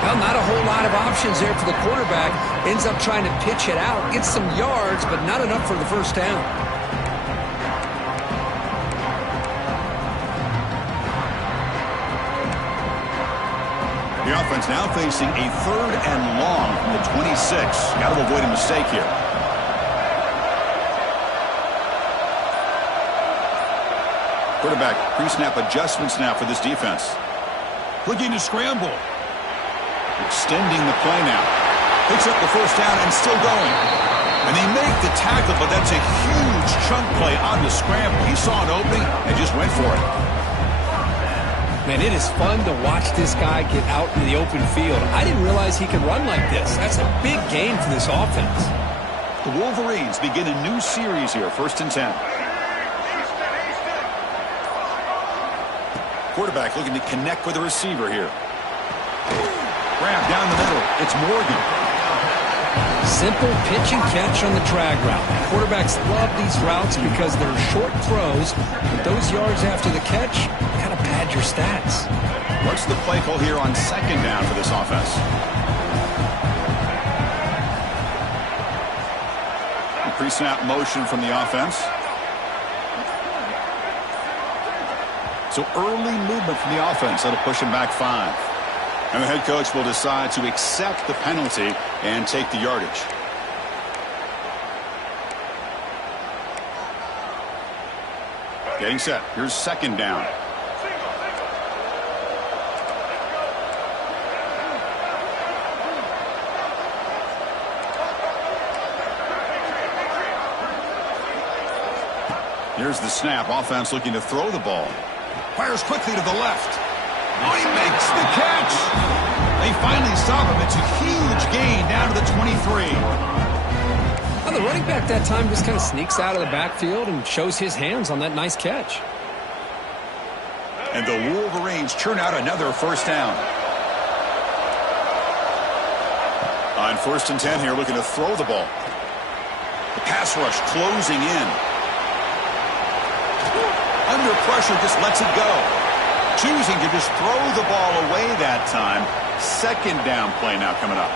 Well, not a whole lot of options there for the quarterback. Ends up trying to pitch it out, gets some yards, but not enough for the 1st down. The offense now facing a 3rd and long from the 26. Got to avoid a mistake here. Quarterback pre-snap adjustments now for this defense. Looking to scramble. Extending the play now. Picks up the 1st down and still going. And they make the tackle, but that's a huge chunk play on the scramble. He saw an opening and just went for it. Man, it is fun to watch this guy get out in the open field. I didn't realize he could run like this. That's a big game for this offense. The Wolverines begin a new series here, 1st and 10. Quarterback looking to connect with the receiver here. Grab down the middle. It's Morgan. Simple pitch and catch on the drag route. Quarterbacks love these routes because they're short throws. But those yards after the catch, kind of pad your stats. What's the play call here on 2nd down for this offense? pre-snap motion from the offense. So early movement from the offense. That'll push him back 5. And the head coach will decide to accept the penalty and take the yardage. Getting set. Here's second down. Here's the snap. Offense looking to throw the ball. Fires quickly to the left. Oh, he makes the catch. They finally stop him. It's a huge gain down to the 23. Well, the running back that time just kind of sneaks out of the backfield and shows his hands on that nice catch. And the Wolverines churn out another first down. On 1st and 10 here, looking to throw the ball. The pass rush closing in. Under pressure, just lets it go. Choosing to just throw the ball away that time. Second down play now coming up.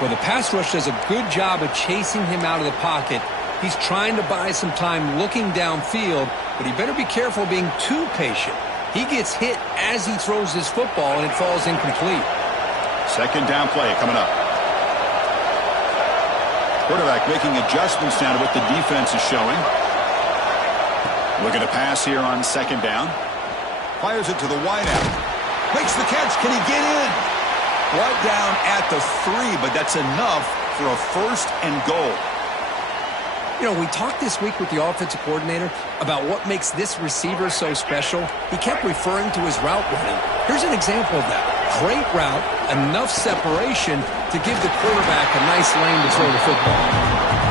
Well, the pass rush does a good job of chasing him out of the pocket. He's trying to buy some time looking downfield, but he better be careful being too patient. He gets hit as he throws his football, and it falls incomplete. Second down play coming up. Quarterback making adjustments down to what the defense is showing. Looking to pass here on second down. Fires it to the wideout. Makes the catch. Can he get in? Right down at the 3, but that's enough for a 1st and goal. You know, we talked this week with the offensive coordinator about what makes this receiver so special. He kept referring to his route running. Here's an example of that. Great route, enough separation to give the quarterback a nice lane to throw the football.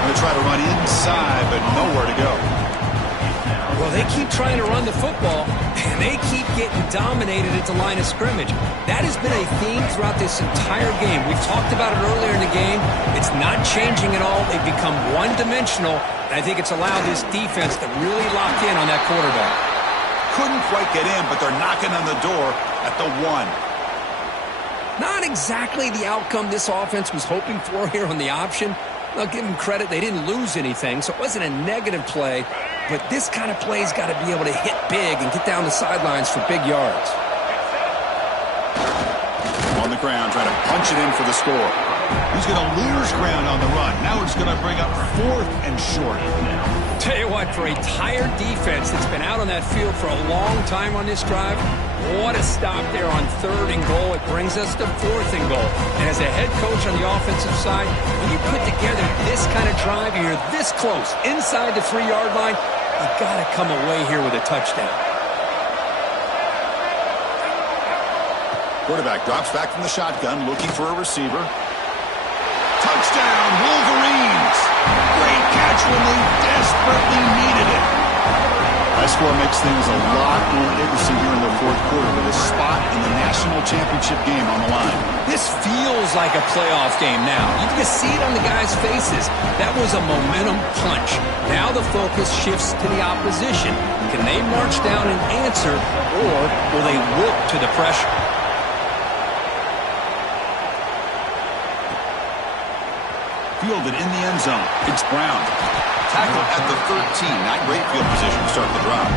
Going to try to run inside, but nowhere to go. Well, they keep trying to run the football, and they keep getting dominated at the line of scrimmage. That has been a theme throughout this entire game. We've talked about it earlier in the game. It's not changing at all. They've become one-dimensional, and I think it's allowed this defense to really lock in on that quarterback. Couldn't quite get in, but they're knocking on the door at the 1. Not exactly the outcome this offense was hoping for here on the option. I'll give them credit. They didn't lose anything, so it wasn't a negative play. But this kind of play's got to be able to hit big and get down the sidelines for big yards. On the ground, trying to punch it in for the score. He's going to lose ground on the run. Now it's going to bring up 4th and short. Tell you what, for a tired defense that's been out on that field for a long time on this drive, what a stop there on 3rd and goal. It brings us to 4th and goal. And as a head coach on the offensive side, when you put together this kind of drive, you're this close inside the 3-yard line, you got to come away here with a touchdown. Quarterback drops back from the shotgun, looking for a receiver. Touchdown, Wolverines! Great catch when they desperately needed it. That score makes things a lot more interesting here in the 4th quarter with a spot in the national championship game on the line. This feels like a playoff game now. You can see it on the guys' faces. That was a momentum punch. Now the focus shifts to the opposition. Can they march down and answer, or will they look to the pressure? Fielded in the end zone. It's Brown. Tackle at the 13. Not great field position to start the drive.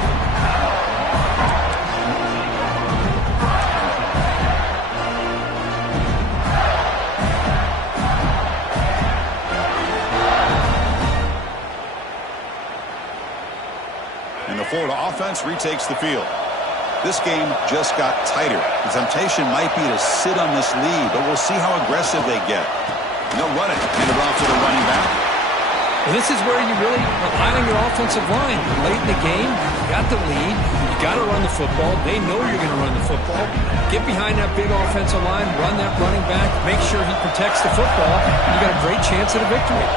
And the Florida offense retakes the field. This game just got tighter. The temptation might be to sit on this lead, but we'll see how aggressive they get. They'll run it. Hand it off to the running back. Well, this is where you really rely on your offensive line. Late in the game, you got the lead. You got to run the football. They know you're going to run the football. Get behind that big offensive line, run that running back, make sure he protects the football, and you got a great chance at a victory.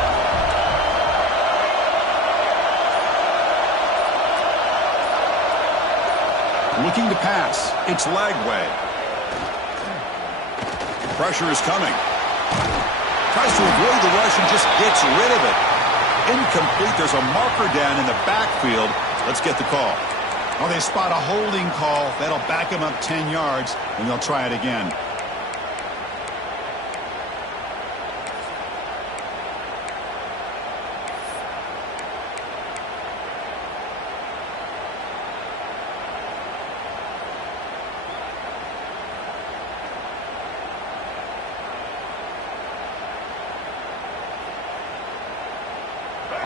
Looking to pass. It's Lagway. Pressure is coming. Tries to avoid the rush and just gets rid of it. Incomplete. There's a marker down in the backfield. Let's get the call. Well, they spot a holding call. That'll back him up 10 yards, and they'll try it again.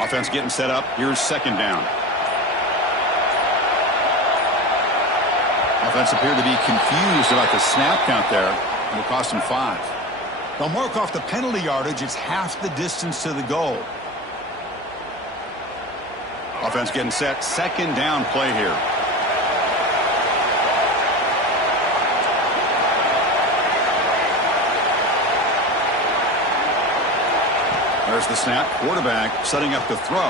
Offense getting set up. Here's second down. Offense appeared to be confused about the snap count there. It'll cost them 5. They'll mark off the penalty yardage. It's half the distance to the goal. Offense getting set. Second down play here. There's the snap. Quarterback setting up to throw.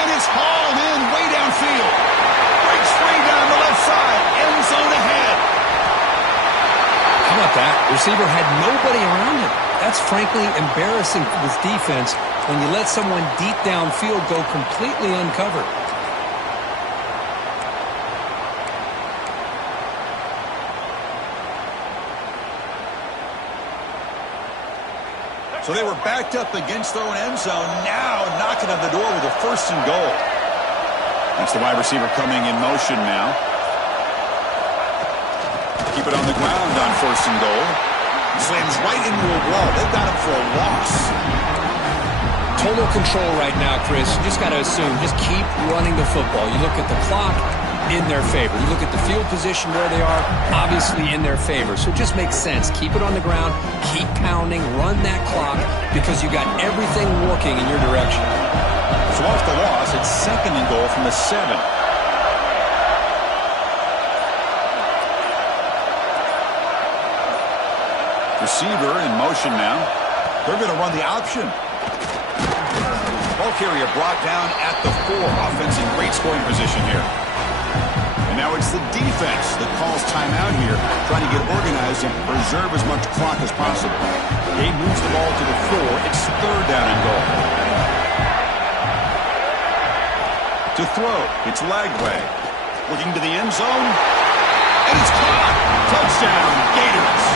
And it's hauled in way downfield. Breaks free down the left side. End zone ahead. How about that? The receiver had nobody around him. That's frankly embarrassing for this defense when you let someone deep downfield go completely uncovered. So they were backed up against their own end zone. Now knocking on the door with a 1st and goal. That's the wide receiver coming in motion now. Keep it on the ground on 1st and goal. Slams right into a wall. They've got him for a loss. Total control right now, Chris. You just got to assume. Just keep running the football. You look at the clock, in their favor. You look at the field position where they are, obviously in their favor. So it just makes sense. Keep it on the ground. Keep pounding. Run that clock because you got everything working in your direction. So off the loss, it's 2nd and goal from the 7. Receiver in motion now. They're going to run the option. Ball carrier brought down at the 4. Offense in great scoring position here. And now it's the defense that calls timeout here, trying to get organized and preserve as much clock as possible. Gabe moves the ball to the 4. It's 3rd down and goal. To throw, it's Lagway. Looking to the end zone. And it's caught. Touchdown, Gators.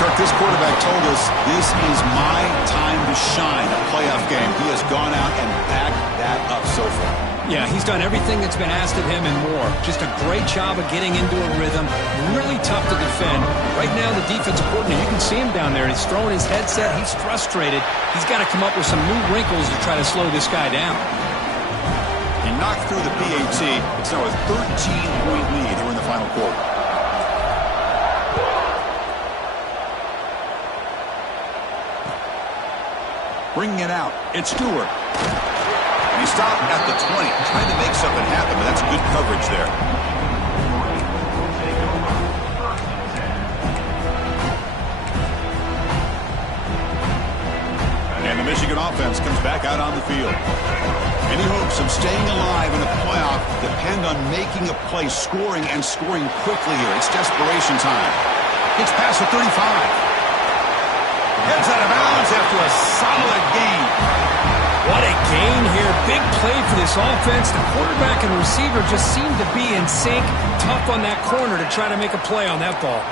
Kirk, this quarterback told us this is my time to shine, a playoff game. He has gone out and backed that up so far. Yeah, he's done everything that's been asked of him and more. Just a great job of getting into a rhythm. Really tough to defend. Right now, the defensive coordinator, you can see him down there. He's throwing his headset. He's frustrated. He's got to come up with some new wrinkles to try to slow this guy down. He knocked through the PAT. It's now a 13-point lead here in the final quarter. Bringing it out, it's Stewart. And he stopped at the 20, trying to make something happen, but that's good coverage there. And the Michigan offense comes back out on the field. Any hopes of staying alive in a playoff depend on making a play, scoring, and scoring quickly here. It's desperation time. It's past the 35. Heads out of bounds after a solid gain. What a gain here. Big play for this offense. The quarterback and receiver just seem to be in sync. Tough on that corner to try to make a play on that ball.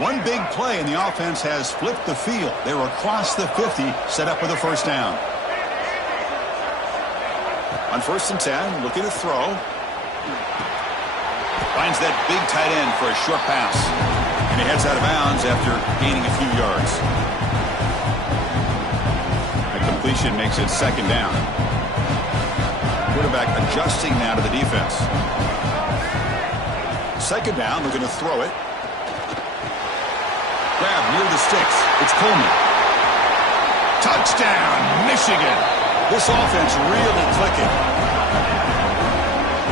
One big play, and the offense has flipped the field. They were across the 50, set up with a 1st down. On 1st and 10, looking to throw. Finds that big tight end for a short pass. And he heads out of bounds after gaining a few yards. A completion makes it 2nd down. Quarterback adjusting now to the defense. 2nd down, they're going to throw it. Grab near the sticks. It's Coleman. Touchdown, Michigan. This offense really clicking.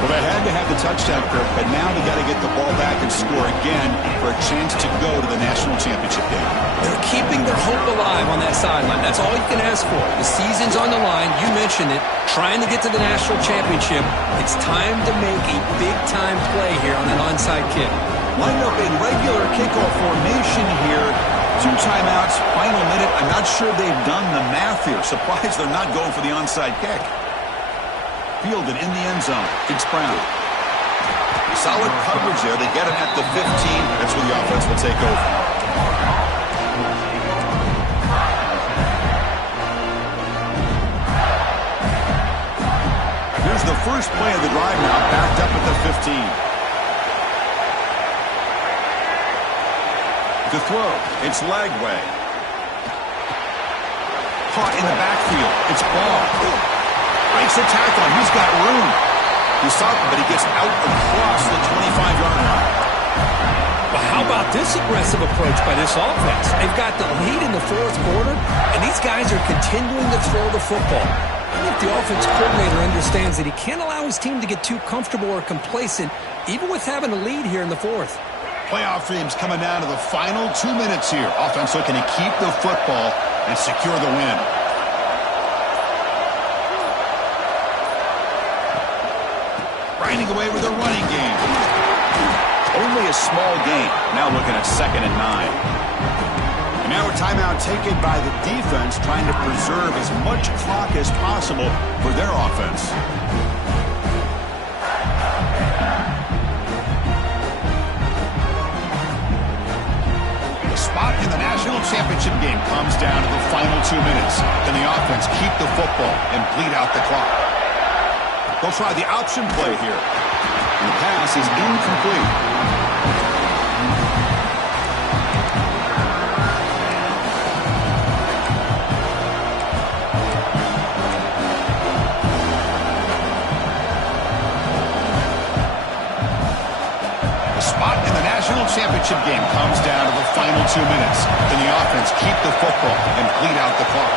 Well, they had to have the touchdown, Kirk, but now they got to get the ball back and score again for a chance to go to the national championship game. They're keeping their hope alive on that sideline. That's all you can ask for. The season's on the line. You mentioned it. Trying to get to the national championship. It's time to make a big-time play here on that onside kick. Lined up in regular kickoff formation here. 2 timeouts, final minute. I'm not sure they've done the math here. Surprised they're not going for the onside kick. Fielded in the end zone. It's Brown. Solid coverage there. They get him at the 15. That's where the offense will take over. Here's the first play of the drive now, backed up at the 15. To throw, it's Lagway. Caught in the backfield. It's Ball. Breaks the tackle. He's got room. He's stopped, but he gets out across the 25-yard line. Well, how about this aggressive approach by this offense? They've got the lead in the fourth quarter, and these guys are continuing to throw the football. I think the offense coordinator understands that he can't allow his team to get too comfortable or complacent, even with having a lead here in the fourth. Playoff dreams coming down to the final 2 minutes here. Offense looking to keep the football and secure the win. Grinding away with a running game. Only a small gain. Now looking at 2nd and 9. And now a timeout taken by the defense, trying to preserve as much clock as possible for their offense. The spot in the national championship game comes down to the final 2 minutes. Can the offense keep the football and bleed out the clock? They'll try the option play here. And the pass is incomplete. Championship game comes down to the final 2 minutes. Can the offense keep the football and bleed out the clock?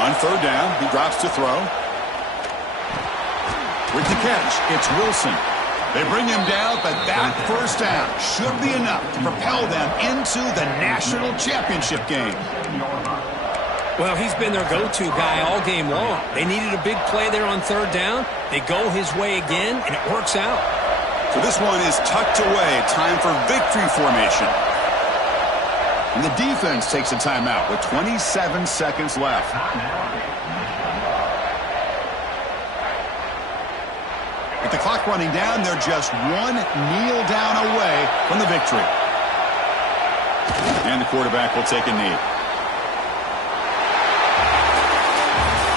On 3rd down, he drops to throw. With the catch, it's Wilson. They bring him down, but that first down should be enough to propel them into the national championship game. Well, he's been their go-to guy all game long. They needed a big play there on 3rd down. They go his way again, and it works out. So this one is tucked away. Time for victory formation. And the defense takes a timeout with 27 seconds left. With the clock running down, they're just one kneel down away from the victory. And the quarterback will take a knee.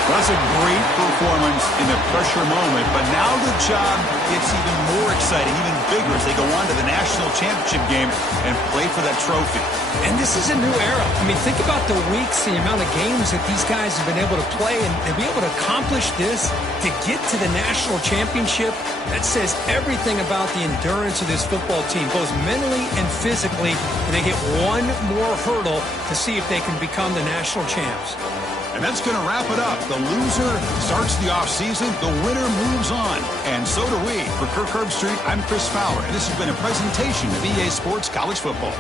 That's a great performance in the pressure moment, but now the job gets even more exciting, even bigger as they go on to the national championship game and play for that trophy. And this is a new era. I mean, think about the weeks, the amount of games that these guys have been able to play, and to be able to accomplish this, to get to the national championship, that says everything about the endurance of this football team, both mentally and physically, and they get one more hurdle to see if they can become the national champs. And that's going to wrap it up. The loser starts the offseason. The winner moves on. And so do we. For Kirk Herbstreit, I'm Chris Fowler. And this has been a presentation of EA Sports College Football.